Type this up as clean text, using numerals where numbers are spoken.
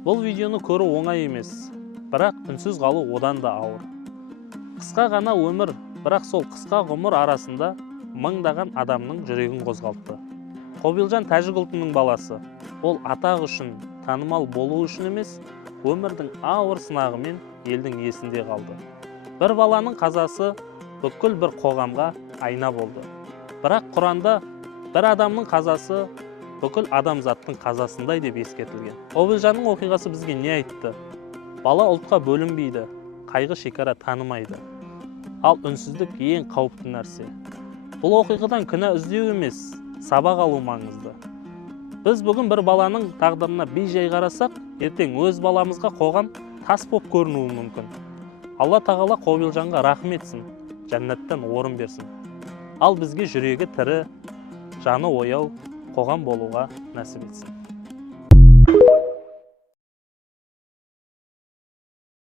Бұл видеоны көру оңай емес, бірақ үнсіз қалу одан да ауыр. Қысқа ғана өмір, бірақ сол қысқа ғұмыр арасында мыңдаған адамның жүрегін қозғалтты. Қобилжан тәжік ұлтының баласы. Ол атақ үшін, танымал болу үшін емес, өмірдің ауыр сынағымен елдің есінде қалды. Бір баланың қазасы бүкіл бір қоғамға айна болды. Бірақ Құранда бір адамның қазасы бүкіл адамзаттың қазасындай деп ескертілген. Қобилжанның оқиғасы бізге не айтты? Бала ұлтқа бөлінбейді, қайғы шекара танымайды. Ал үнсіздік ең қауіпті нәрсе. Бұл оқиғадан күнә іздеу емес, сабақ алу маңызды. Біз бүгін бір баланың тағдырына бей-жай қарасақ, ертең өз баламызға қоғам тас боп көрінуі мүмкін. Алла тағала Қобилжанға рахым етсін, жәннаттан орын берсін. Ал бізге жүрегі тірі, жаны ояу қоғам болуға нәсіп етсін.